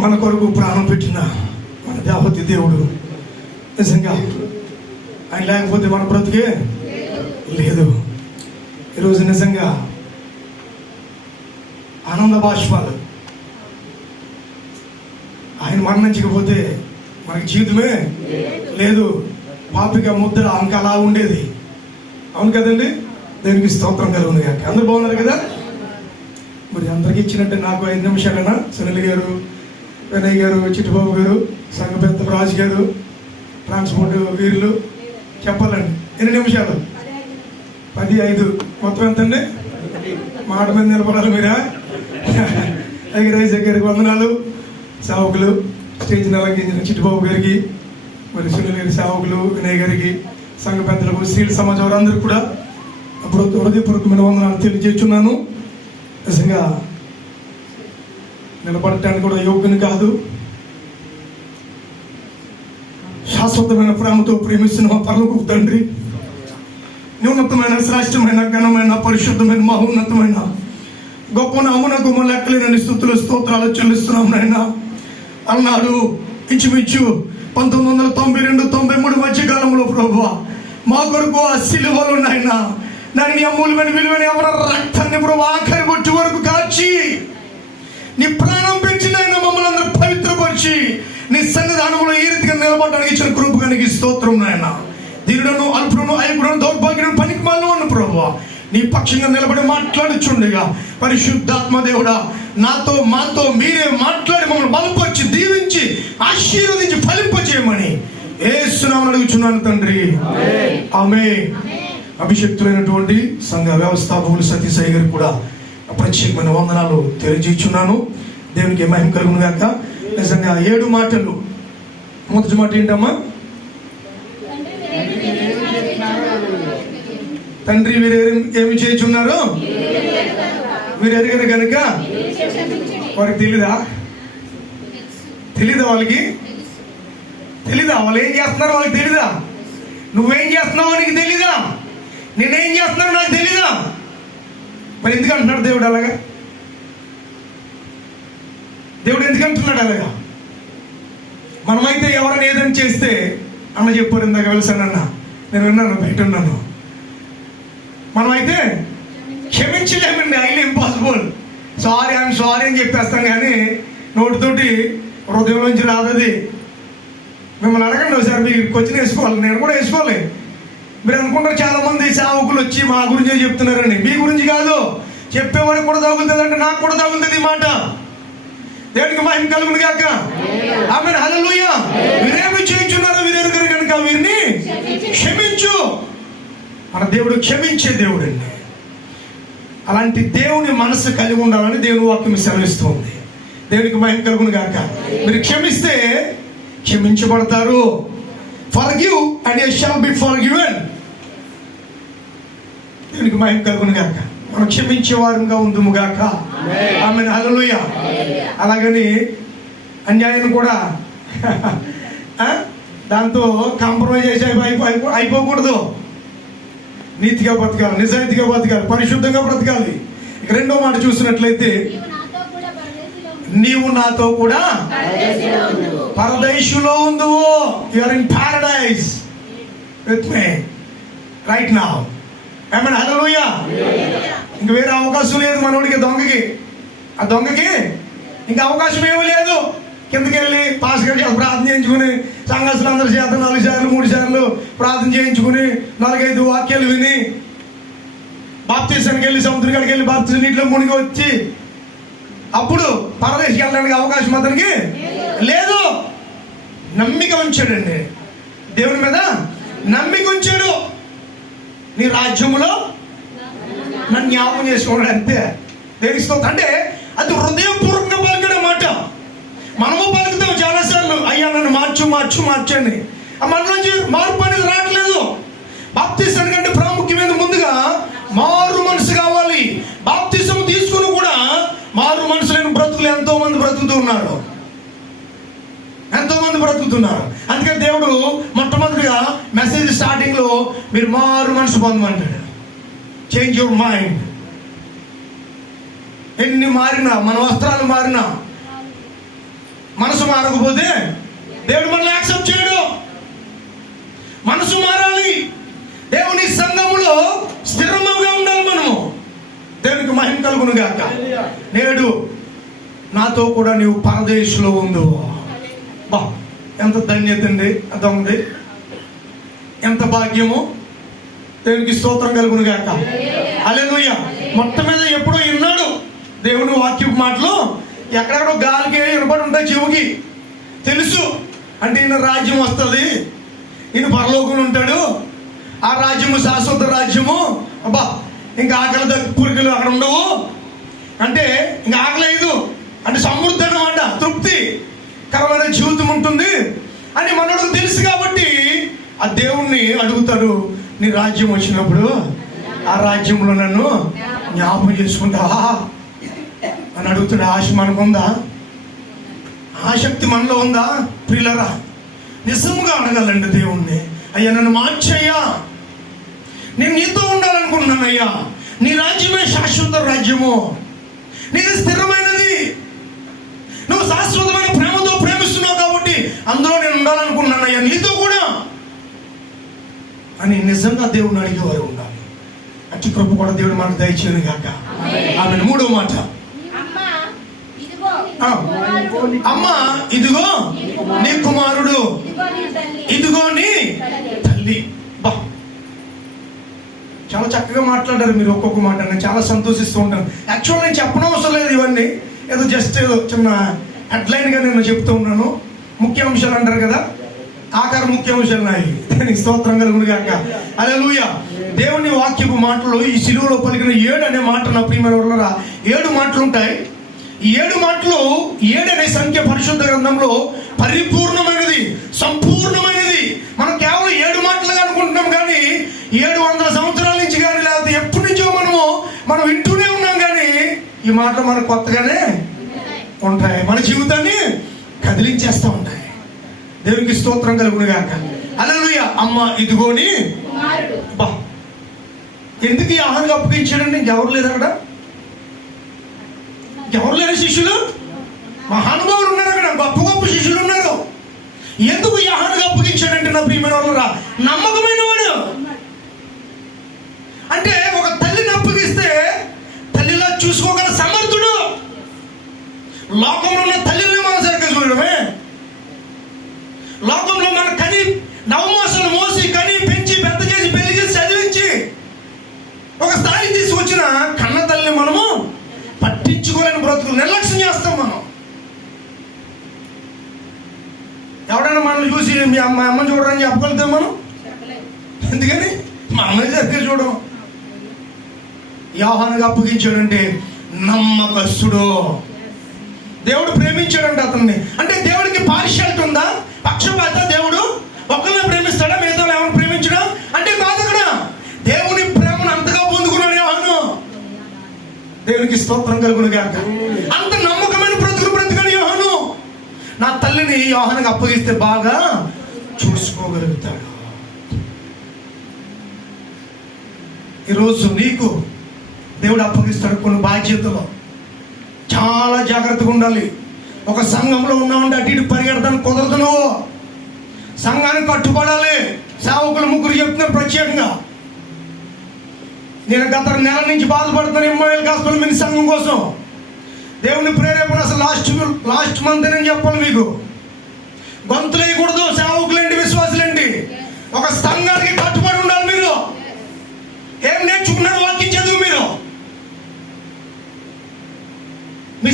మన కొరకు ప్రాణం పెట్టిన మన దేవతి దేవుడు. నిజంగా ఆయన లేకపోతే మన బ్రతికే లేదు. ఈరోజు నిజంగా ఆనంద బాష్పాలు. ఆయన మరణించకపోతే మనకి జీవితమే లేదు. పాపిక ముద్ర అంక అలా ఉండేది. అవును కదండి. దేనికి స్తోత్రం కలుగును గాక. అందరూ బాగున్నారు కదా. మరి అందరికి ఇచ్చినట్టే నాకు 5 నిమిషాలైనా సునీల్ గారు, వినయ్ గారు, చిట్టుబాబు గారు, సంఘ పెద్ద రాజు గారు, ట్రాన్స్పోర్ట్ వీరులు చెప్పాలండి. ఎన్ని నిమిషాలు? 10-5 మొత్తం ఎంతండి? మాట మీద నిలబడాలి మీరా. రైజు గారికి వందనాలు. సేవకులు స్టేజ్ అలంకరించిన చిట్టుబాబు గారికి, మరి సునీల్ గారి సేవకులు, వినయ్ గారికి, సంఘ పెద్దలకు, స్త్రీల సమాజం అందరికీ కూడా అప్పుడు హృదయపూర్వకమైన వందనాలు తెలియజేస్తున్నాను. నిజంగా నిలబడటానికి కూడా యోగ్యుని కాదు. శాశ్వతమైన ప్రేమతో ప్రేమిస్తున్న మా పరలోకపు తండ్రి, ఉన్నతమైన, శ్రేష్టమైన, ఘనమైన, పరిశుద్ధమైన, మహోన్నతమైన, గొప్ప నామునకు మా లెక్కలేనని స్తుతులు స్తోత్రాలు చెల్లిస్తున్నాం నాయన. అన్నాడు ఇంచుమించు 1992-93 మధ్యకాలంలో ప్రభువా మా కొరకు ఆ సిలువలు నాయన దాని అమూల్యమైన విలువైన ఎవరి రక్తాన్ని ప్రభు ఆఖరి బొట్టు వరకు కాచి నీ ప్రాణం పెంచి నాయన మమ్మల్ని అందరూ పవిత్రపరిచి నీ సన్నిధానంలో ఈ రీతిగా నిలబడడానికి ఇచ్చిన కృపగా నీకు స్తోత్రం నాయన. దీనులను, అల్పులను, అల్పులను, దౌర్భాగ్యులను, పనికిమాలను అన్న ప్రభువా నీ పక్షంగా నిలబడి మాట్లాడుచుండగా పరిశుద్ధాత్మ దేవుడా నాతో మాతో మీరే మాట్లాడి మమ్మల్ని బలపరిచి దీవించి ఆశీర్వదించి ఫలింపచేయమని యేసునామమున అడుగుచున్నాను తండ్రి. ఆమేన్. అభిషక్తులైనటువంటి సంఘ వ్యవస్థాపకులు సతీసాయి గారు కూడా ప్రత్యేకమైన వందనాలు తెలియజేస్తున్నాను. దేవునికి మహిమ కలుగును గాక. నిజంగా 7 మాటలు. మొదటి మాట ఏంటమ్మా? తండ్రి వీరు ఏమి చేయుచున్నారు వీరు ఎరగరు కనుక వారికి తెలీదా? వాళ్ళకి తెలీదా? వాళ్ళు ఏం చేస్తున్నారో వాళ్ళకి తెలీదా? నువ్వేం చేస్తున్నావో నీకు తెలీదా? నేనేం చేస్తున్నానో నాకు తెలీదా? మరి ఎందుకు అంటున్నాడు దేవుడు అలాగా? దేవుడు ఎందుకు అంటున్నాడు అలాగా? మనమైతే ఎవరైనా ఏదైనా చేస్తే అన్న చెప్పారు ఇందాక వెళ్తానన్న, నేను విన్నాను, బయట ఉన్నాను. మనమైతే క్షమించలేమండి. I'll impossible. సారీ అని చెప్పేస్తాం, కానీ నోటితోటి హృదయంలోంచి రాదది. మిమ్మల్ని అడగండి ఒకసారి, మీకు క్వశ్చన్ వేసుకోవాలి, నేను కూడా వేసుకోవాలి. మీరు అనుకుంటారు చాలా మంది సేవకులు వచ్చి మా గురించే చెప్తున్నారని. మీ గురించి కాదు, చెప్పేవాడికి కూడా తగులుతుంది అంటే నాకు కూడా తగులుతుంది ఈ మాట. దేవునికి మహిమ కలుగును గాక. ఆమేన్. హల్లెలూయా. వీరేమి చేయుచున్నారో వీరెరుగరు కనుక వీరిని క్షమించు. మన దేవుడు క్షమించే దేవుడు అండి. అలాంటి దేవుని మనసు కలిగి ఉండాలని దేవుని వాక్యం సెలవిస్తుంది. దేవునికి మహిమ కలుగును గాక. మీరు క్షమిస్తే క్షమించబడతారు. Forgive and you shall be forgiven. దేవునికి మహిమ కలుగును గాక. మనం క్షమించే వారంగా ఉందుము గాక. ఆమేన్. హల్లెలూయా. అలాగని అన్యాయం కూడా దాంతో కాంప్రమైజ్ చేసి అయిపోకూడదు. నీతిగా బ్రతకాలి, నిజాయితీగా బ్రతకాలి, పరిశుద్ధంగా బ్రతకాలి. ఇక 2వ మాట చూసినట్లయితే, నీవు నాతో కూడా పరదేశులో ఉందువు. You are in paradise with me right now. Amen. Hallelujah. ఇంక వేరే అవకాశం లేదు మనోడికి, ఆ దొంగకి ఇంకా అవకాశం ఏమీ లేదు. కిందకి వెళ్ళి పాస్ గారి చేత ప్రార్థన చేయించుకుని, సంఘస్థులు అందరి చేత 4 సార్లు 3 సార్లు ప్రార్థన చేయించుకుని, 4-5 వాక్యాలు విని, బాప్తీసానికి వెళ్ళి సముద్రం కాడికి వెళ్ళి బాప్తీసం నీటిలో మునిగి వచ్చి అప్పుడు పరదేశికి వెళ్ళడానికి అవకాశం అతనికి లేదు. నమ్మిక ఉంచాడండి దేవుని మీద, నమ్మిక ఉంచాడు. నీ రాజ్యములో నన్ను జ్ఞాపకం చేసుకోవడం అంతే. దేనిస్తో అంటే అది హృదయపూర్వకంగా పలికిన మాట. మనము పలుకుతాం చాలాసార్లు, అయ్యా నన్ను మార్చండి. ఆ మనలోంచి మార్పు అనేది రావట్లేదు. బాప్తిసం కంటే ప్రాముఖ్యమైన ముందుగా మారు మనసు కావాలి. బాప్తిసం తీసుకుని కూడా మారు మనసులేని బ్రతుకులు ఎంతో మంది బ్రతుకుతున్నారు. అందుకని దేవుడు మొట్టమొదటిగా మెసేజ్ స్టార్టింగ్ లో మీరు మారు మనసు పొందమంటాడు. Change your mind. ఎన్ని మారినా, మన వస్త్రాలు మారినా, మనసు మారకపోతే దేవుడు మనల్ని యాక్సెప్ట్ చేయడు. మనసు మారాలి. దేవుని సంఘములో స్థిరముగా ఉండాలి మనము. దేవునికి మహిమ కలుగును గాక. నేడు నాతో కూడా నీవు పరదేశంలో ఉండు. బా, ఎంత ధన్యత అండి, అర్థం ఉంది, ఎంత భాగ్యము. దేవునికి స్తోత్రం కలుగును గాక. హల్లెలూయా. మొత్తం మీద ఎప్పుడో విన్నాడు దేవుని వాక్యపు మాటలు, ఎక్కడెక్కడో గాలికి వినపడి ఉంటాయి, చెవుకి తెలుసు. అంటే ఈయన రాజ్యం వస్తుంది, ఈయన పరలోకంలో ఉంటాడు, ఆ రాజ్యము శాశ్వత రాజ్యము. అబ్బా, ఇంకా ఆకలి పురికలు అక్కడ ఉండవు, అంటే ఇంకా ఆకలేదు, అంటే సమృద్ధి అన్నమాట, తృప్తికరమైన జీవితం ఉంటుంది అని మనకు తెలుసు. కాబట్టి ఆ దేవుణ్ణి అడుగుతాడు, నీ రాజ్యం వచ్చినప్పుడు ఆ రాజ్యంలో నన్ను జ్ఞాపకం చేసుకుంటావా అని అడుగుతాడు. ఆశ మనకుందా? ఆసక్తి మనలో ఉందా? ప్రియులరా, నిజంగా అడగాలండి దేవుణ్ణి, అయ్యా నన్ను మార్చయ్యా, నేను నీతో ఉండాలనుకుంటున్నానయ్యా, నీ రాజ్యమే శాశ్వత రాజ్యము, నీది స్థిరమైనది, నువ్వు శాశ్వతమైన ప్రేమతో ప్రేమిస్తున్నావు కాబట్టి అందులో నేను ఉండాలనుకుంటున్నానయ్యా నీతో కూడా అని నిజంగా దేవుడిని అడిగేవారు ఉండాలి. అట్టి కృప కూడా దేవుడు మనకు దయచేయను గాక. ఆమె మూడో మాట, అమ్మ ఇదిగో నీ కుమారుడు, ఇదిగో నీ తల్లి. బా, చాలా చక్కగా మాట్లాడారు మీరు ఒక్కొక్క మాట. నేను చాలా సంతోషిస్తూ ఉంటాను. యాక్చువల్ నేను చెప్పడం అవసరం లేదు, ఇవన్నీ ఏదో జస్ట్ ఏదో చిన్న హెడ్లైన్గా నేను చెప్తూ ఉన్నాను. ముఖ్య అంశాలు అంటారు కదా, ఆఖరి ముఖ్య అంశాలు నాయి. దానికి స్తోత్రం కలుగును గాక. హల్లెలూయా. దేవుని వాక్యపు మాటలు, ఈ సిలువలో పలికిన 7 అనే మాట, నా ప్రియమైన వాళ్ళరా, 7 మాటలు ఉంటాయి. ఈ 7 మాటలు, 7 అనే సంఖ్య పరిశుద్ధ గ్రంథంలో పరిపూర్ణమైనది, సంపూర్ణమైనది. మనం కేవలం 7 మాటలుగా అనుకుంటున్నాం, కానీ 700 సంవత్సరాల నుంచి కానీ లేకపోతే ఎప్పటి నుంచో మనం వింటూనే ఉన్నాం. కానీ ఈ మాటలు మనకు కొత్తగానే ఉంటాయి, మన జీవితాన్ని కదిలించేస్తూ ఉంటాయి. దేవునికి స్తోత్రం కలుగును గాక. హల్లెలూయా. అమ్మ ఇదిగోని, బా, ఎందుకు ఈ ఆహారం అప్పగించాడండి? ఇంకెవరు లేదు అక్కడ, ఎవరు లేరు శిష్యులు, మహానుభావులు ఉన్నారు అక్కడ, గొప్ప గొప్ప శిష్యులు ఉన్నారు. ఎందుకు ఈ ఆహారం అప్పగించాడంటే నా ప్రియమైన వాళ్ళరా, నమ్మకమైన వాడు. అంటే ఒక తల్లిని అప్పగిస్తే తల్లిలా చూసుకోగల సమర్థుడు. లోకంలో ఉన్న తల్లిని మనం సరిగ్గా చూడడమే, లోకంలో మన కని నవమాసాలు మోసి కని పెంచి పెద్ద చేసి పెళ్లి చేసి చదివించి ఒక స్థాయి తీసుకొచ్చిన కన్న తల్లిని మనము పట్టించుకోలేని బ్రతుకులు నిర్లక్ష్యం చేస్తాం. మనం ఎవడైనా మనల్ని చూసి మీ అమ్మని చూడరని చెప్పగలుగుతాం మనం? ఎందుకని మా అమ్మని సరిగ్గా చూడడం. యోహానుగా అప్పగించాడంటే నమ్మకస్తుడు. దేవుడు ప్రేమించాడంటే అతన్ని, అంటే దేవుడికి పార్షియాలిటీ ఉందా, పక్షపాత? దేవుడు ఒకరిని ప్రేమిస్తాడా, మిగతా ఎవరిని ప్రేమించడా అంటే కాదు. అక్కడ దేవుని ప్రేమను అంతగా పొందుకున్నాడు యోహాను. దేవునికి స్తోత్రం కలుగును గాక. అంత నమ్మకమైన బ్రతికాడు యోహాను. నా తల్లిని యోహానుకి అప్పగిస్తే బాగా చూసుకోగలుగుతాడు. ఈరోజు నీకు దేవుడు అప్పగిస్తాడు కొన్ని బాధ్యతలు. చాలా జాగ్రత్తగా ఉండాలి. ఒక సంఘంలో ఉన్నామంటే అటు ఇటు పరిగెడతాను కుదరదు. నువ్వు సంఘానికి కట్టుబడాలి. సేవకులు 3 చెప్తున్నారు ప్రత్యేకంగా. నేను గత నెల నుంచి బాధపడుతున్నాను ఇమ్మానుయేల్ గాస్పెల్ మినిస్ట్రీ సంఘం కోసం. దేవుని ప్రేరేపణ అసలు లాస్ట్ మంత్ నేను చెప్పాలి మీకు. గొంతులు వేయకూడదు. సేవకులేంటి, విశ్వాసులేంటి, ఒక సంఘానికి కట్టుబడి ఉండాలి. మీరు ఏం నేర్చుకున్నారు? వాక్యం చదువు. మీరు మీ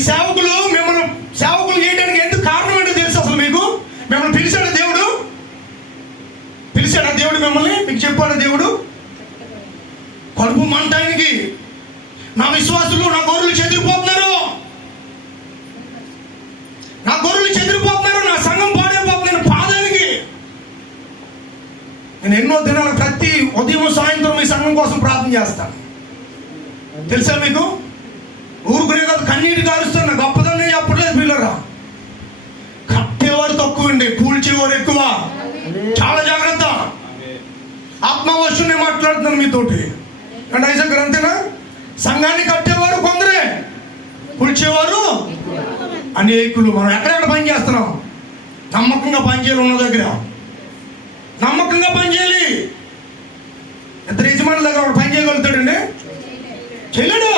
మిమ్మల్ని సేవకులు చేయడానికి ఎందుకు కారణం ఏంటో తెలుసు అసలు మీకు? మిమ్మల్ని పిలిచాడా దేవుడు? పిలిచాడా దేవుడు మిమ్మల్ని? మీకు చెప్పాడా దేవుడు? కడుపు మంటానికి నా విశ్వాసులు, నా గొర్రెలు చెదిరిపోతున్నారు, నా గొర్రెలు చెదిరిపోతున్నారు, నా సంఘం పాడైపోతున్నాను పాదానికి. నేను ఎన్నో దినాలు ప్రతి ఉదయం సాయంత్రం మీ సంఘం కోసం ప్రార్థన చేస్తాను. తెలుసా మీకు? ఊరుకునే కాదు, కన్నీటి కారుస్తాను. గొప్పదని చెప్పట్లేదు పిల్లరా. కట్టేవారు తక్కువండి, కూల్చేవారు ఎక్కువ. చాలా జాగ్రత్త. ఆత్మవశుని మాట్లాడుతున్నాను మీతోటి. అంటే ఐజక్ అంతేనా? సంఘాన్ని కట్టేవారు కొందరే, కూల్చేవారు అనేకులు. మనం ఎక్కడెక్కడ పని చేస్తున్నాం? నమ్మకంగా పనిచేయాలి. ఉన్న దగ్గర నమ్మకంగా పనిచేయాలి. ఇద్దరు యజమానుల దగ్గర ఒకటి పని చేయగలుగుతాడండి? చేయలేడు.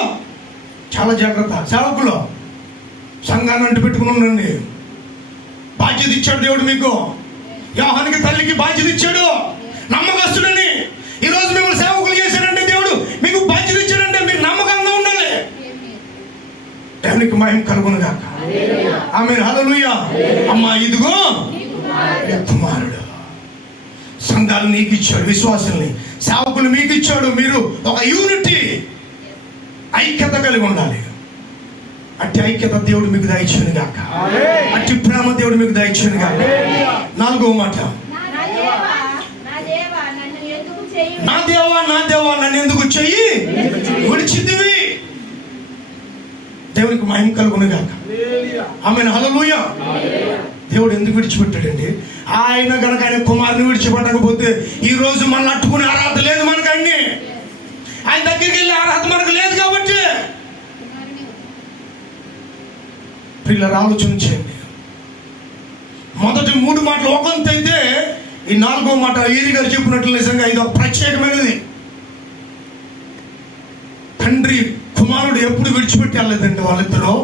చాలా జాగ్రత్త. సేవకులు సంఘాన్ని అంటు పెట్టుకుని ఉండండి. బాధ్యత ఇచ్చాడు దేవుడు మీకు. యోహానికి తల్లికి బాధ్యత ఇచ్చాడు, నమ్మకస్తుడని. ఈరోజు మిమ్మల్ని సేవకులు చేశాడంటే దేవుడు మీకు బాధ్యత ఇచ్చాడంటే మీరు నమ్మకంగా ఉండాలి. దేవునికి మహిమ కలుగును గాక. ఆమేన్, హల్లెలూయా. అమ్మా ఇదిగో కుమారుడు. సంఘాలు నీకు ఇచ్చాడు, విశ్వాసాన్ని సేవకులు మీకు ఇచ్చాడు. మీరు ఒక యూనిటీ, ఐక్యత కలిగి ఉండాలి. అట్టి ఐక్యత దేవుడు మీకు దయచేయను గాక. అట్టి ప్రేమ దేవుడు మీకు దయచేయను గాక. 4వ మాట, నా దేవా నా దేవా నన్ను ఎందుకు చెయ్యి విడిచితివి. దేవునికి మహిమ కలుగును గాక. ఆమేన్, హల్లెలూయా. దేవుడు ఎందుకు విడిచిపెట్టాడండి? ఆయన కనుక ఆయన కుమారుని విడిచిపెట్టకపోతే ఈ రోజు మనల్ని అట్టుకునే అర్హత లేదు మనకు. అన్ని ఆయన దగ్గరికి వెళ్ళే అర్హత మనకు లేదు. కాబట్టి పిల్లలు ఆలోచన చేయండి. మొదటి 3 మాటలు ఒకంత అయితే ఈ 4వ మాట ఈరి గారు చెప్పినట్లు నిజంగా ఇది ఒక ప్రత్యేకమైనది. తండ్రి కుమారుడు ఎప్పుడు విడిచిపెట్టి వెళ్ళలేదండి వాళ్ళిద్దరూ.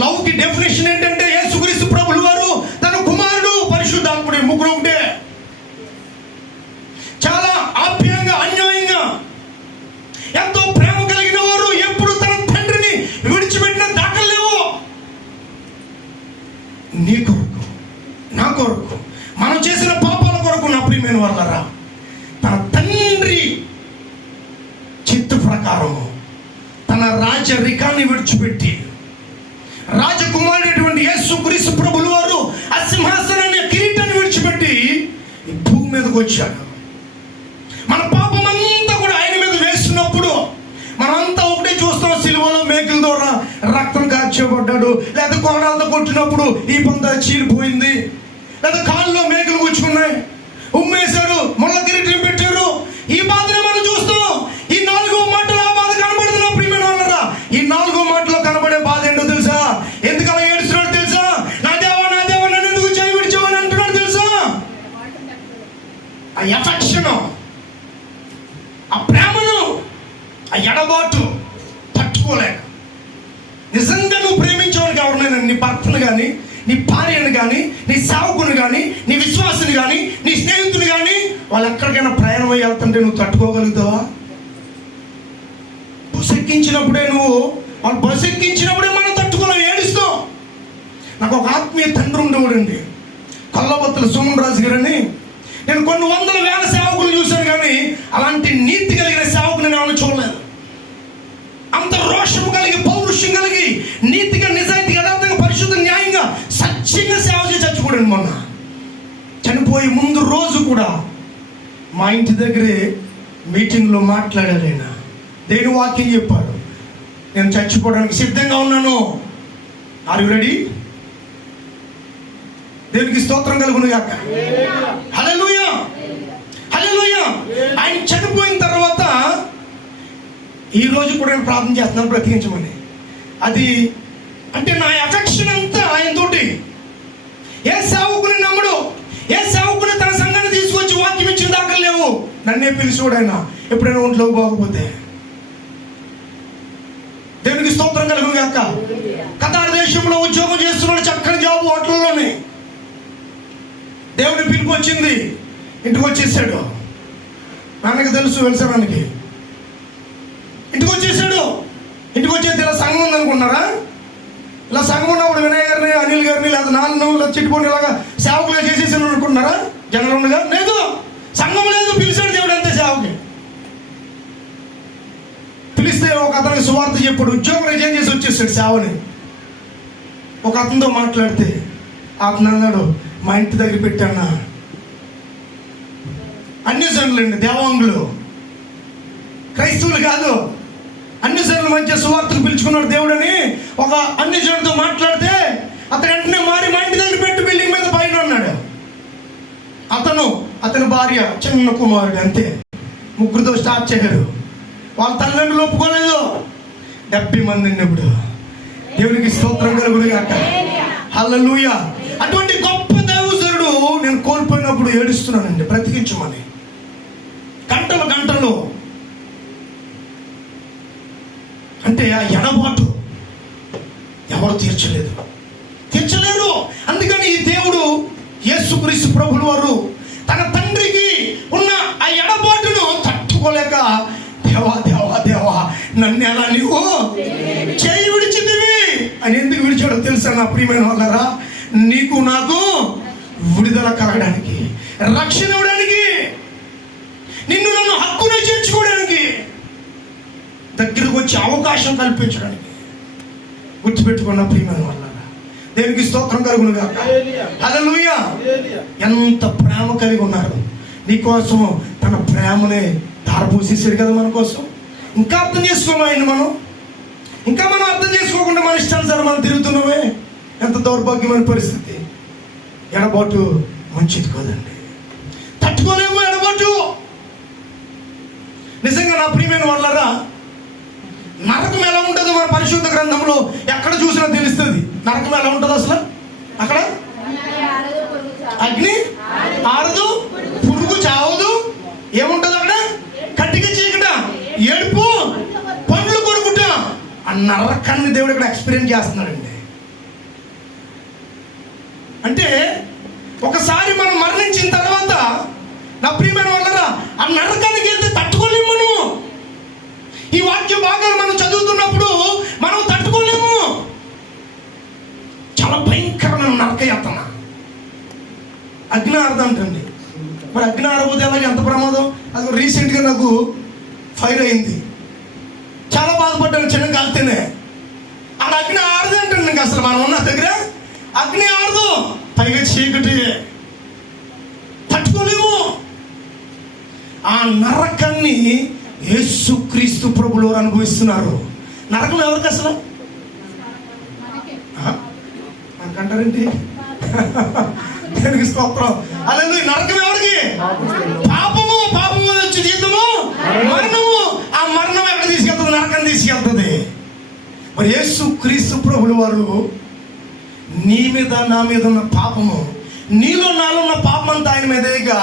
లవ్కి డెఫినేషన్ ఏంటంటే యేసుక్రీస్తు ప్రభువు వారు, తన కుమారుడు, పరిశుద్ధాత్ముడు, ముగ్గురు ఒకటే. చాలా ఆప్యాయంగా, అన్యాయంగా, ఎంతో ప్రేమ కలిగిన వారు. ఎప్పుడు తన తండ్రిని విడిచిపెట్టిన దాఖలు లేవు. నీ కొరకు, నా కొరకు, మనం చేసిన పాపాల కొరకు నా ప్రియమైన వాళ్ళరా, తన తండ్రి చిత్త ప్రకారము తన రాజరికాన్ని విడిచిపెట్టి రాజకుమారుడైనటువంటి యేసుక్రీస్తు ప్రభువు వారు ఆ సింహాసనాన్ని, కిరీటాన్ని విడిచిపెట్టి ఈ భూమి మీదకి వచ్చాడు. మన పాపం అంతా కూడా ఆయన మీద వేస్తున్నప్పుడు మనమంతా ఒకటే చూస్తాం. సిలువలో మేకుల ద్వారా రక్తం కార్చబడ్డాడు, లేదా కోడాలతో కొట్టినప్పుడు ఈ పొంద చీలిపోయింది, లేదా కాళ్ళలో మేకులు కూర్చుకున్నాయి, ఉమ్మేశారు, ముళ్ళ కిరీటం పెట్టారు. ఈ బాధనే మనం చూస్తాం. ఈ 4వ మాటలో ఆ బాధ కనబడుతున్నా ప్రియమైన వాళ్ళరా. ఈ 4వ మాటలో కనబడే బాధ ఏంటో తెలుసా? ఎందుకలా ఏడుస్తున్నాడు తెలుసా? నా దేవా నా దేవా నన్ను ఎందుకు చేయి విడిచావని అంటున్నాడు తెలుసా? ఆ ఎఫెక్షన్, ఆ ప్రేమను, ఆ ఎడబాటు తట్టుకోలేక. నిజంగా నువ్వు ప్రేమించేవాడికి ఎవరినైనా, నీ భర్తను కానీ, నీ భార్యను కానీ, నీ సేవకుని కానీ, నీ విశ్వాసుని కానీ, నీ స్నేహితుని కానీ, వాళ్ళు ఎక్కడికైనా ప్రయాణం అయ్యి వెళ్తుంటే నువ్వు తట్టుకోగలుగుతావా? బస్సు ఎక్కించినప్పుడే వాళ్ళు బస్సు ఎక్కించినప్పుడే మనం తట్టుకోలేం, ఏడుస్తాం. నాకు ఒక ఆత్మీయ తండ్రి ఉండేవాడండి, కొల్లబొత్తుల సుమన్ రాజు గారని. నేను కొన్ని వందల వేల సేవకులు చూశాను, కానీ అలాంటి నీతి కలిగిన సేవకుని నేను చూడలేదు. అంత రోషం కలిగి, పౌరుషం కలిగి, నీతిగా, నిజాయితీ, యథార్థంగా, పరిశుద్ధ, న్యాయంగా, సత్యంగా సేవ చేసి చచ్చిపోయాడు. మొన్న చనిపోయి ముందు రోజు కూడా మా ఇంటి దగ్గరే మీటింగ్లో మాట్లాడారు. ఆయన దేవుని వాక్యం చెప్పాడు, నేను చచ్చిపోవడానికి సిద్ధంగా ఉన్నాను. Are you ready? దేవునికి స్తోత్రం కలుగును గాక. హల్లెలూయా, హల్లెలూయా. ఆయన చనిపోయిన తర్వాత ఈ రోజు కూడా నేను ప్రార్థన చేస్తున్నాను బ్రతికించమని. అది అంటే నా ఎఫెక్షన్ అంతా ఆయనతోటి. ఏ సేవకుని నమ్మడు, ఏ సేవకుని తన సంఘాన్ని తీసుకొచ్చి వాక్యం ఇచ్చిన దాఖలు లేవు. నన్నే పిలిచోడు ఆయన ఎప్పుడైనా ఒంట్లో బాగపోతే. దేవునికి స్తోత్రం కలుగును గాక. కతార్ దేశంలో ఉద్యోగం చేస్తున్నాడు, చక్కని జాబ్, హోటల్లోనే. దేవుని పిలుపు వచ్చింది, ఇంటికి వచ్చేసాడు. నాన్నకి తెలుసు, వెలిసానికి ఇంటికి వచ్చేసాడు. ఇంటికి వచ్చేది ఇలా సంఘం ఉందనుకున్నారా? ఇలా సంఘం ఉన్నప్పుడు వినయ్ గారిని, అనిల్ గారిని, లేదా నాన్న ఇలా చిట్టుకొని ఇలాగా సేవకులుగా చేసేసాను అనుకుంటున్నారా? జనరల్ ఉండగా లేదు, సంఘం లేదు. పిలిచాడు దేవుడు అంతే సేవకి. పిలిస్తే ఒక అతనికి సువార్త చెప్పాడు, ఉద్యోగం రిజైన్ చేసి వచ్చేసాడు సేవని. ఒక అతనితో మాట్లాడితే అతను అన్నాడు, మా ఇంటి దగ్గర పెట్టానా. అన్ని జనులండి, దేవాంగులు, క్రైస్తవులు కాదు, అన్ని జనుల మధ్య సువార్తకు పిలుచుకున్నాడు దేవుడని. ఒక అన్ని జనులతో మాట్లాడితే అతను వెంటనే మారి మా ఇంటి దగ్గర పెట్టి బిల్డింగ్ మీద పైన అన్నాడు. అతని భార్య, చిన్న కుమారుడు, అంతే. ముగ్గురితో స్టార్ట్ చేశాడు. వాళ్ళ తల్లిదండ్రులు ఒప్పుకోలేదు. 70 మంది ఇప్పుడు దేవునికి స్తోత్రం కలుగును గాక. హల్లెలూయా. అటువంటి గొప్ప దైవజనుడు నేను కోల్పోయినప్పుడు ఏడుస్తున్నానండి, బ్రతికించమని. గంటలు గంటలు అంటే ఆ ఎడబాటు ఎవరు తీర్చలేరు. అందుకని ఈ దేవుడు యేసుక్రీస్తు ప్రభుల వారు తన తండ్రికి ఉన్న ఆ ఎడబాటును తట్టుకోలేక, దేవా దేవా దేవా నన్ను ఎలా నీవు చేయి విడిచిందివి అని ఎందుకు విడిచాడో తెలుసా నా ప్రియమైన వాళ్ళరా? నీకు నాకు విడుదల కలగడానికి, రక్షణ ఇవ్వడానికి, నిన్ను నన్ను హక్కున చేర్చుకోవడానికి, దగ్గరకు వచ్చే అవకాశం కల్పించడానికి. గుర్తుపెట్టుకున్న ప్రియమైన వాళ్ళరా, దేవునికి స్తోత్రం కలుగును గాక. హల్లెలూయా. ఎంత ప్రేమ కలిగి ఉన్నారు నీకోసం, తన ప్రేమనే ధారపోసేసాడు కదా మన కోసం. ఇంకా అర్థం చేసుకోము ఆయన మనం అర్థం చేసుకోకుండా మన ఇష్టానుసారం మనం తిరుగుతున్నామే. ఎంత దౌర్భాగ్యమైన పరిస్థితి. ఎడబాటు మంచిది కాదండి, తట్టుకోలేము ఎడబాటు. నిజంగా నా ప్రియమైన వాళ్ళరా, నరకం ఎలా ఉంటుందో మన పరిశుద్ధ గ్రంథంలో ఎక్కడ చూసినా తెలుస్తుంది. నరకం ఎలా ఉంటుంది అసలు? అక్కడ అగ్ని ఆరదు, పురుగు చావదు. ఏముంటుంది అక్కడ? కట్టిక చీకట, ఏడుపు, పండ్లు కొరుకుట. ఆ నరకాన్ని దేవుడు ఇక్కడ ఎక్స్పీరియన్స్ చేస్తున్నాడండి. అంటే ఒకసారి మనం మరణించిన తర్వాత నా ప్రియమైన వాళ్ళరా, ఆ నరకానికి వెళ్తే తట్టుకోలేము మనము. ఈ వాక్య భాగాలు మనం చదువుతున్నప్పుడు మనం తట్టుకోలేము. చాలా భయంకరమైన నరక యాతన. అగ్ని ఆరదంటండి. మరి అగ్ని ఆరబోతే అలాగే ఎంత ప్రమాదం. అది రీసెంట్గా నాకు ఫైర్ అయింది, చాలా బాధపడ్డాను చిన్న కాలితేనే. అది అగ్ని ఆరదంటండి. ఇంకా అసలు మనం ఉన్న దగ్గర అగ్ని ఆరదు, పైగా చీకటి, తట్టుకోలేము. ఆ నరకాన్ని యేసుక్రీస్తు ప్రభులు అనుభవిస్తున్నారు. నరకం ఎవరికి అసలు? మనకంటారేంటి? దేవునికి స్తోత్రం. హల్లెలూయా. నరకం ఎవరికి? పాపము వచ్చి జీతము మరణము. ఆ మరణం ఎక్కడ తీసుకెళ్తుంది? నరకం తీసుకెళ్తుంది. మరి యేసుక్రీస్తు ప్రభులు వారు నీ మీద నా మీద ఉన్న పాపము, నీలో నాలో ఉన్న పాపం అంతా ఆయన మీదేగా.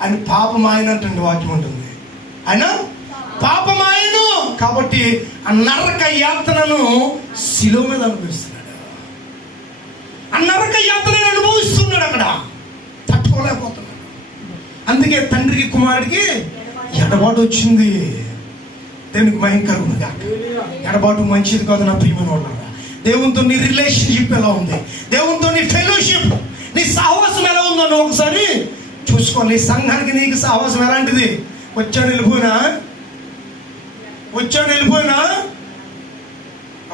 ఆయన పాపం ఆయన అంటే వాక్యం ఉంటుంది. ఆయన పాపం ఆయన. కాబట్టి ఆ నరక యాతనను శిలువ మీద అనుభవిస్తున్నాడు. ఆ నరక యాతనను అనుభవిస్తున్నాడు. అక్కడ తట్టుకోలేకపోతున్నాడు. అందుకే తండ్రికి కుమారుడికి ఎడబాటు వచ్చింది. దేవునికి భయంకరంగా. ఎడబాటు మంచిది కాదు నా ప్రియమైన వాళ్ళ. దేవునితో నీ రిలేషన్షిప్ ఎలా ఉంది, దేవునితో నీ ఫెలోషిప్, నీ సహవాసం ఎలా ఉందో నువ్వు ఒకసారి చూసుకో. నీ సంఘానికి నీకు సహవాసం ఎలాంటిది? వచ్చాడు వెళ్ళిపోయినా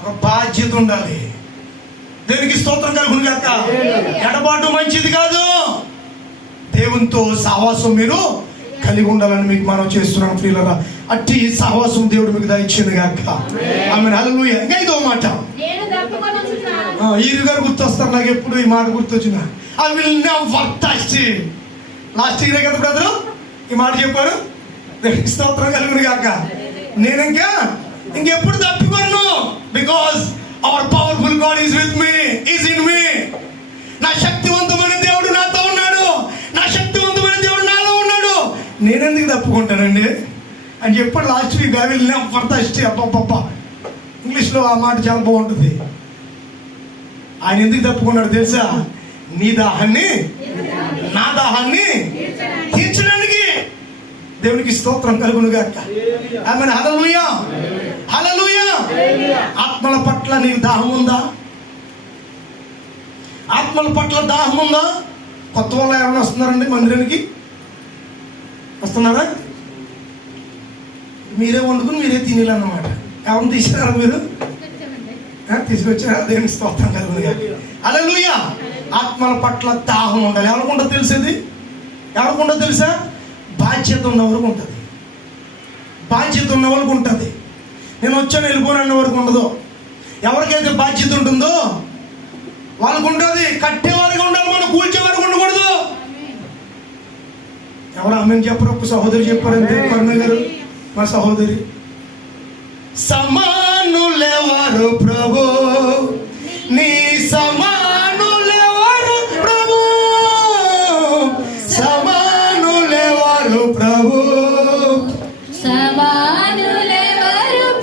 ఒక బాధ్యత ఉండాలి. దేవునికి స్తోత్రం కలుగును గాక. ఎడబాటు మంచిది కాదు. దేవునితో సహవాసం మీరు కలిగి ఉండాలని మీకు మనం చేస్తున్నాం ప్రియులారా. అట్టి సహవాసం దేవుడు మీకు దయచేయను గాక. ఆమేన్. హల్లెలూయా. ఇంకా ఇదో మాట ఈరు గారు గుర్తొస్తారు నాకు ఎప్పుడు. ఈ మాట గుర్తొచ్చిన I will never touch. Last ఇయరే కదా బ్రదరు ఈ మాట చెప్పారు. దేవునికి స్తోత్రం కలుగును గాక. నేను ఇంకెప్పుడు తప్పిపోను. Because our powerful God is with me, is in me. నా శక్తివంతమైన దేవుడు నాతో ఉన్నాడు, నా శక్తివంతమైన దేవుడు నాలో ఉన్నాడు. నేనెందుకు తప్పుకుంటానండి అని చెప్పాడు last week. I will never touch. అబ్బబ్బబ్బా, ఇంగ్లీష్లో ఆ మాట చాలా బాగుంటుంది. ఆయన ఎందుకు తప్పుకున్నాడు తెలుసా? నీ దాహాన్ని నా దాహాన్ని తీర్చడానికి. దేవునికి స్తోత్రం కలుగును గాక. ఆమేన్. హల్లెలూయా. హల్లెలూయా. ఆత్మల పట్ల నీకు దాహం ఉందా? ఆత్మల పట్ల దాహం ఉందా? కొత్త వాళ్ళు ఎవరైనా వస్తున్నారండి మందిరానికి? వస్తున్నారా? మీరే వండుకుని మీరే తినేయాలన్నమాట. ఎవరిని తీసుకురారు మీరు? తీసుకొచ్చారా? దేవునికి స్తోత్రం కలుగును గాక. హల్లెలూయా. ఆత్మల పట్ల దాహం ఉండాలి. ఎవరికి ఉండదు తెలిసేది? ఎవరికి ఉండదు తెలుసా? బాధ్యత ఉన్న వరకు ఉంటుంది. బాధ్యత ఉన్న వరకు ఉంటుంది. నేను వచ్చాను వెళ్ళిపోను అన్న వరకు ఉండదు. ఎవరికైతే బాధ్యత ఉంటుందో వాళ్ళకు ఉంటుంది. కట్టేవారికి ఉండాలి, మనం కూల్చేవారికి ఉండకూడదు. ఎవరు ఆమెను చెప్పరు? ఒక సహోదరి చెప్పారు అంతే, కరుణ గారు మా సహోదరి. సమానులెవరు ప్రభు నీ సమానులెవరు ప్రభు, సమానులెవరు ప్రభు, సమానులెవరు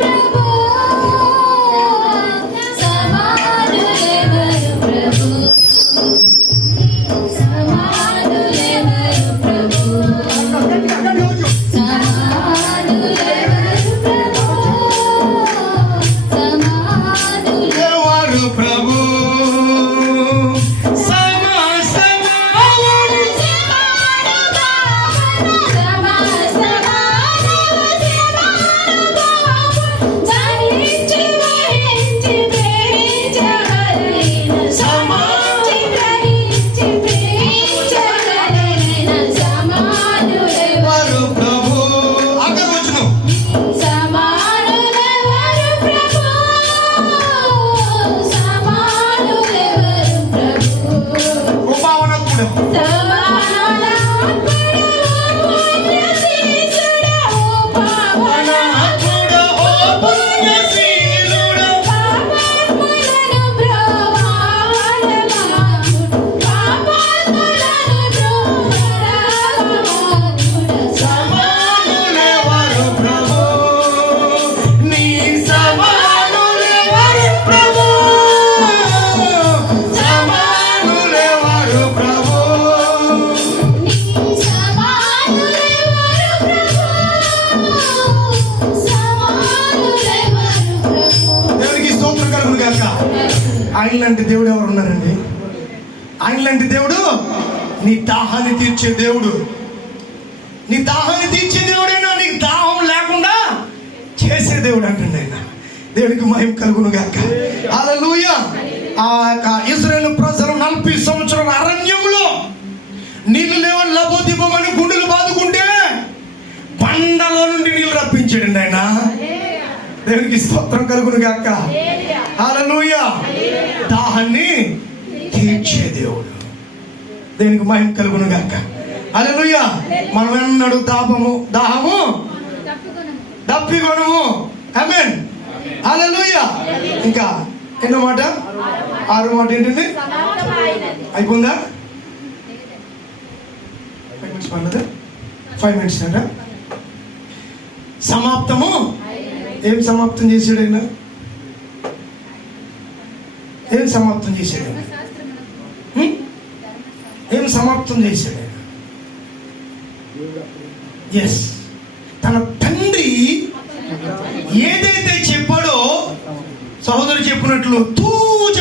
ప్రభు, సమానులెవరు ప్రభు, సమానులెవరు ప్రభు, సమానులెవరు ప్రభు, ఎవరు ప్రభు, ఎవరు ప్రభు. అక్కడ వచ్చును కృపావనత్తుడు, వనత్తుడు, ఓ పుణ్యశీలుడు, సమానులెవరు ప్రభు, నీ సమానులెవరు ప్రభు, సమానులెవరు ప్రభు. దేవునికి స్తోత్రం కలుగును గాక. ఆయన లాంటి దేవుడు ఎవరు ఉన్నారండి? ఆయన లాంటి దేవుడు నీ దాహాన్ని తీర్చే దేవుడు. నీ దాహాన్ని తీర్చే దేవుడైనా నీకు దాహం లేకుండా చేసే దేవుడు అంటండి ఆయన. దేవునికి మహిమ కలుగును గాక. హల్లెలూయా. ఆ ఇశ్రాయేలు ప్రజలు 40 సంవత్సరాల అరణ్యంలో నీళ్లు లేవని లబోదిబమని గుండెలు బాదుకుంటే బండలో నుండి నీళ్లు రప్పించాడండి ఆయన. దేవునికి స్తోత్రం కలుగును గాక. హల్లెలూయా. దాహాన్ని తీర్చే దేవుడు. దేవునికి మహిమ కలుగును గాక. హల్లెలూయా. మనం ఎన్నడు దాహము దప్పికొనము. ఆమేన్. హల్లెలూయా. ఇంకా ఎన్నో మాట? 6వ మాట ఏంటండి? అయిపోయిందా? 5 minutes పన్నదా? 5 minutes అంట. సమాప్తము. ఏం సమాప్తం చేశాడు ఆయన? ఏం సమాప్తం చేశాడు ఆయన? ఏం సమాప్తం చేశాడు ఆయన? ఎస్, తన తండ్రి ఏదైతే చెప్పాడో సహోదరు చెప్పినట్లు తూచ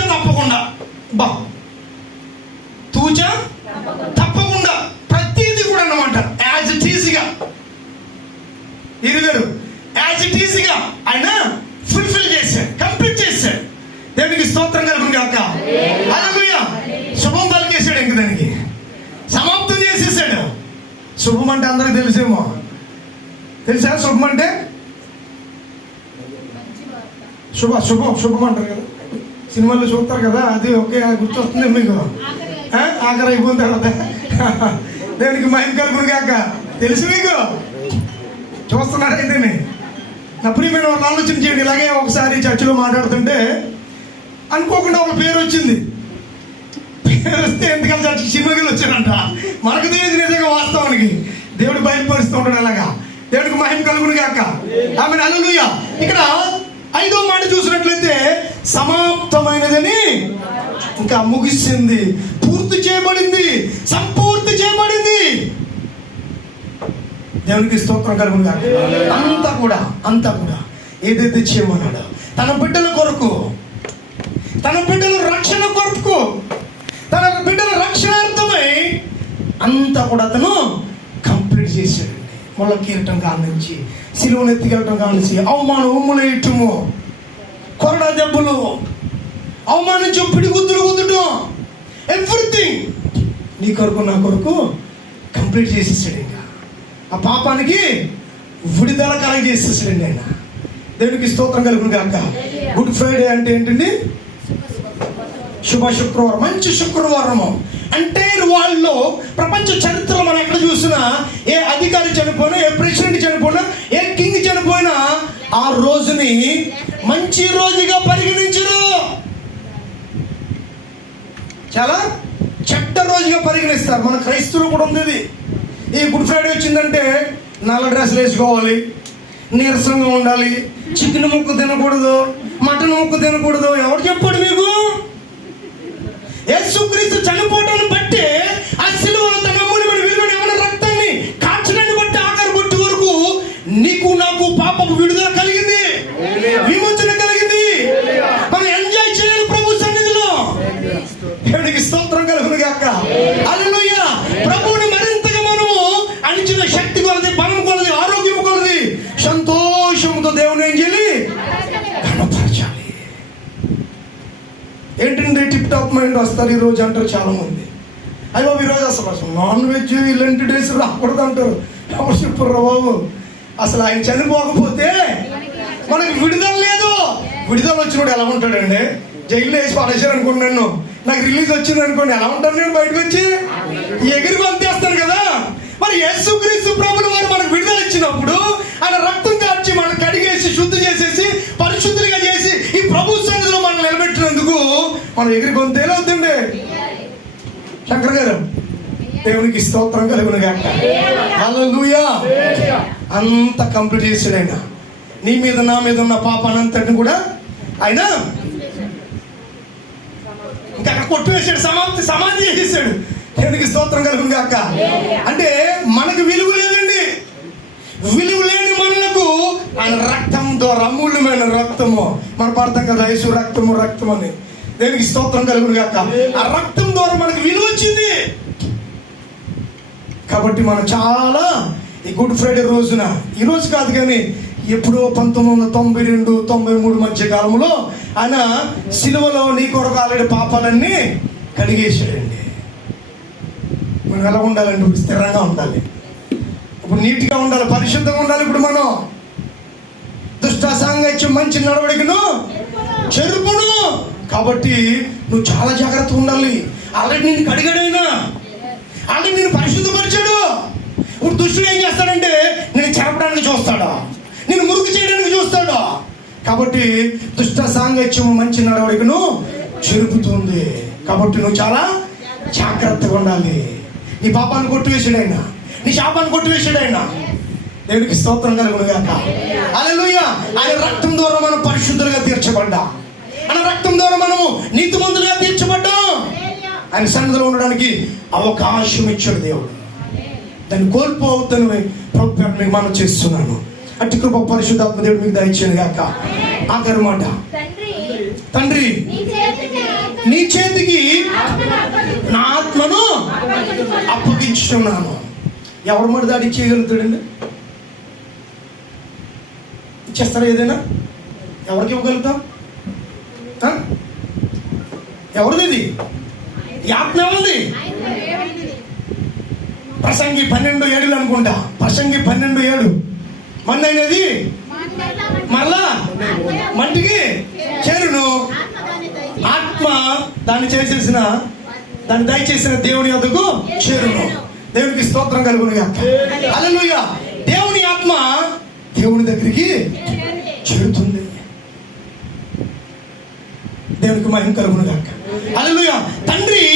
తప్పకుండా ప్రతిదీ కూడా అన్నమాట యాజ్ ఇట్ ఈజీగా ఇరుగారు యాజ్ ఇట్ ఈజీగా ఆయన ఫుల్ఫిల్ చేశాడు, కంప్లీట్ చేశాడు. దేవునికి స్తోత్రం కలుగును గాక. హల్లెలూయా. శుభం పలికేశాడు. ఇంక దానికి సమాప్తం చేసేసాడు. శుభం అంటే అందరికి తెలుసేమో. తెలుసా శుభం అంటే? శుభం అంటారు కదా, సినిమాల్లో చూస్తారు కదా, అది ఓకే గుర్తొస్తుంది మీకు. ఆఖరి అయిపోయిన తర్వాత దేవునికి మహిమ కలుగును గాక. తెలుసు మీకు, చూస్తున్నారైతే నా ప్రియమైన వాళ్ళు ఆలోచన చేయండి. ఇలాగే ఒకసారి చర్చిలో మాట్లాడుతుంటే అనుకోకుండా ఒక పేరు వచ్చింది. పేరు వస్తే ఎందుకంటే చర్చికి సినిమాకి వచ్చాడంట. మనకు తెలియదు నిజంగా వాస్తవానికి. దేవుడు బయలుపరుస్తూ ఉంటాడు అలాగా. దేవుడికి మహిమ కలుగును గాక. ఆమేన్. హల్లెలూయా. ఇక్కడ 5వ మాట చూసినట్లయితే సమాప్తమైనదని, ఇంకా ముగిసింది, పూర్తి చేయబడింది, సంపూర్తి చేయబడింది. దేవునికి స్తోత్రం కలుగును గాక. అంతా కూడా ఏదైతే చేయమన్నాడో తన బిడ్డల కొరకు, తన బిడ్డల రక్షణ కొరకు, తన బిడ్డల రక్షణార్థమై అంతా కూడా అతను కంప్లీట్ చేశాడండి. మొల కీరటం కానించి, సిలువను ఎత్తికెళ్ళటం కానించి, అవమానం ఉమ్ములేయటము, కొరడా దెబ్బలు, అవమానించు, పిడిగుద్దులు గుద్దటం, ఎవ్రీథింగ్ నీ కొరకు నా కొరకు కంప్లీట్ చేసేసాడు. ఇంకా ఆ పాపానికి విడుదల కలగజేసేసాడండి ఆయన. దేవునికి స్తోత్రం కలుగును గాక. గుడ్ ఫ్రైడే అంటే ఏంటండి? శుభ శుక్రవారం, మంచి శుక్రవారము. అంటే వాళ్ళలో ప్రపంచ చరిత్రలో మనం ఎక్కడ చూసినా ఏ అధికారి చనిపోయినా, ఏ ప్రెసిడెంట్ చనిపోయినా, ఏ కింగ్ చనిపోయినా ఆ రోజుని మంచి రోజుగా పరిగణించరు. చాలా చెడ్డ రోజుగా పరిగణిస్తారు. మన క్రైస్తవులు కూడా ఉంది ఇది. ఈ గుడ్ ఫ్రైడే వచ్చిందంటే నల్ల డ్రెస్సులు వేసుకోవాలి, నీరసంగా ఉండాలి, చికెన్ ముక్క తినకూడదు, మటన్ ముక్క తినకూడదు. ఎవరు చెప్పాడు మీకు? యేసుక్రీస్తు చనిపోవటాన్ని బట్టి ఆ సిలువలో తన అమూల్యమైన విలువైన యవ్వన రక్తాన్ని కాచడాన్ని బట్టి ఆఖరి బొట్టు వరకు నీకు నాకు పాపపు విడుదల కలిగింది, విమోచన కలిగింది. మనం ఎంజాయ్ చేయాలి ప్రభు సన్నిధిలో. దేవునికి స్తోత్రం కలుగును గాక. హల్లెలూయా. ప్రభువుని మరింతగా మనము అణిచిన శక్తి కొలది, బలం కొలది, ఆరోగ్యం కొలది సంతోషంతో దేవుని ఏం చేయాలి? కనపరచాలి. ఏంటంటే టిప్ టాప్ మైండ్ వస్తారు ఈరోజు అంటారు చాలా మంది. అయ్యో ఈరోజు అసలు నాన్ వెజ్ ఇలాంటి డేస్ రాకూడదు అంటారు. ఎవరు చెప్పరు బాబు? అసలు ఆయన చనిపోకపోతే మనకి విడుదల లేదు. విడుదల వచ్చినప్పుడు ఎలా ఉంటాడండి? జైల్లో వేసి పడేశారు అనుకోండి, నన్ను నాకు రిలీజ్ వచ్చింది అనుకోండి, ఎలా ఉంటాను నేను? బయటకు వచ్చి ఎగిరి పంపేస్తాను కదా. మరి యేసుక్రీస్తు ప్రభుల వారు మనకు విడుదల ఇచ్చినప్పుడు ఆయన రక్తం కార్చి మనం కడిగేసి శుద్ధి చేసేసి పరిశుద్ధులుగా చేసి ఈ ప్రభు సన్నిధిలో మనం నిలబెట్టినందుకు మనం ఎగిరి గొంతేలవుతుండే. శంకర్ గారు దేవునికి స్తోత్రం కలుగును గాక. హల్లెలూయా. అంత కంప్లీట్ చేశాడు ఆయన. నీ మీద నా మీద ఉన్న పాపానంతటిని కూడా ఆయన ఇంకా కొట్టువేసాడు, సమాధి చేసేసాడు. దేవునికి స్తోత్రం కలుగును గాక. అంటే మనకు విలువ లేదండి. విలువ లేని మనలకు ఆయన రక్తం ద్వారా, అమూల్యమైన రక్తము, మనకు అర్థం కదా యేసు రక్తము రక్తం అని. దేవునికి స్తోత్రం కలుగును గాక. ఆ రక్తం ద్వారా మనకు విలువ వచ్చింది. కాబట్టి మనం చాలా ఈ గుడ్ ఫ్రైడే రోజున, ఈ రోజు కాదు కానీ ఎప్పుడో 1992, 93 మధ్య కాలంలో ఆయన సిలువలో నీ కొరకు ఆల్రెడీ పాపాలన్నీ కడిగేసాడండి. మనం ఎలా ఉండాలండి? ఇప్పుడు స్థిరంగా ఉండాలి, ఇప్పుడు నీట్గా ఉండాలి, పరిశుద్ధంగా ఉండాలి. ఇప్పుడు మనం దుష్ట సాంగత్యం మంచి నడవడికను చెరుపును. కాబట్టి నువ్వు చాలా జాగ్రత్తగా ఉండాలి. ఆల్రెడీ నేను కడిగాడైనా, ఆల్రెడీ నేను పరిశుద్ధపరిచాడు. ఇప్పుడు దుష్టుడు ఏం చేస్తాడంటే నేను చెరపడానికి చూస్తాడా, నేను మురుగు చేయడానికి చూస్తాడా. కాబట్టి దుష్ట సాంగత్యము మంచి నడవడికను చెరుపుతుంది. కాబట్టి నువ్వు చాలా జాగ్రత్తగా ఉండాలి. నీ పాపాన్ని కొట్టివేసాడైనా, నీ శాపాన్ని కొట్టివేసాడైనా. దేవునికి స్తోత్రం కలుగును గాక. హల్లెలూయా. ఆయన రక్తం ద్వారా మనం పరిశుద్ధులుగా తీర్చబడ్డా, ఆయన రక్తం ద్వారా మనము నీతిమంతులుగా తీర్చబడ్డాం. ఆయన సన్నిధిలో ఉండడానికి అవకాశం ఇచ్చాడు దేవుడు. దాన్ని కోల్పోవద్దని ప్రభుత్వం మీకు మనం చేస్తున్నాను. అట్టి కృప పరిశుద్ధాత్మ దేవుడు మీకు దయచేయను గాక. ఆఖరి మాట, తండ్రి నీ చేతికి నా ఆత్మను అప్పగించున్నాను. ఎవరు మరి దాడి చేయగలుగుతాడండి? ఇచ్చేస్తారా ఏదైనా? ఎవరికి ఇవ్వగలుగుతాం? ఎవరిది ఇది? ఈ ఆత్మ ఎవరిది? ప్రసంగి 12:7 అనుకుంటా. ప్రసంగి 12:7 మన్ను అనేది మరలా మంటికి చేరును, ఆత్మ దాన్ని దయచేసిన దేవుని వద్దకు చేరును. దేవునికి స్తోత్రం కలుగును గాక. హల్లెలూయా. దేవుని ఆత్మ దేవుని దగ్గరికి చేరుతుంది. దేవునికి మహిమ కలుగును గాక. హల్లెలూయా. తండ్రి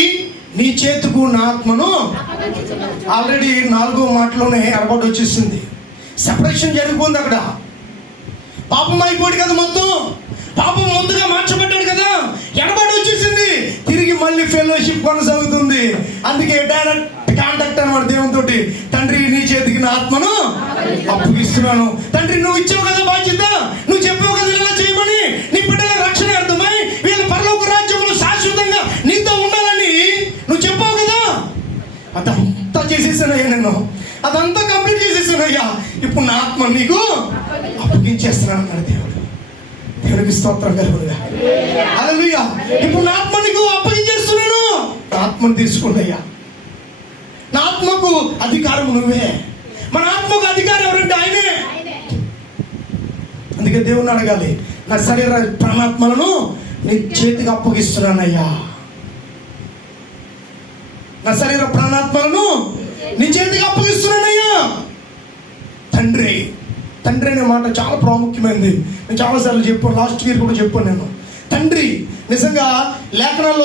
నీ చేతుకు నా ఆత్మను, ఆల్రెడీ 4వ మాటలోనే ఎడబాటు వచ్చేసింది. సెపరేషన్ జరిగిపోయింది. అక్కడ పాపం అయిపోయాడు కదా, మొత్తం పాపం ముందుగా మార్చబడ్డాడు కదా, ఎడబాటు వచ్చేసింది. తిరిగి మళ్ళీ ఫెలోషిప్ కొనసాగుతుంది. అందుకే డైరెక్ట్ కాంటాక్ట్ అన్నమాట దేవునితో. తండ్రి నీ చేతికి నా ఆత్మను అప్పగిస్తున్నాను. తండ్రి నువ్వు ఇచ్చావు కదా బాధ్యత, నువ్వు చెప్పావు కదా ఇలా చేయమని, నీ బిడ్డల రక్షణ అర్థమై వీళ్ళ పరలోక రాజ్యంలో శాశ్వతంగా నీతో ఉండాలని నువ్వు చెప్పావు కదా. అదంతా చేసేసానయ్యా, నేను అదంతా కంప్లీట్ చేసేసానయ్యా. ఇప్పుడు నా ఆత్మ నీకు అప్పగించేస్తున్నాను అన్నాడు దేవుడు. దేవునికి స్తోత్రం కలుగునుగా. హల్లెలూయా. ఇప్పుడు నా ఆత్మ నీకు అప్పగించేస్తున్నాను. నా ఆత్మను తీసుకున్నయ్యా. నా ఆత్మకు అధికారం నువ్వే. మన ఆత్మకు అధికారం ఎవరంటే ఆయనే. అందుకే దేవుని అడగాలి, నా శరీర ప్రాణాత్మలను నీ చేతికి అప్పగిస్తున్నానయ్యా. నా శరీర ప్రాణాత్మలను నీ చేతికి అప్పగిస్తున్నానయ్యా. తండ్రి తండ్రి అనే మాట చాలా ప్రాముఖ్యమైనది. నేను చాలాసార్లు చెప్పాను, లాస్ట్ ఇయర్ కూడా చెప్పాను నేను. తండ్రి నిజంగా లేఖనాల్లో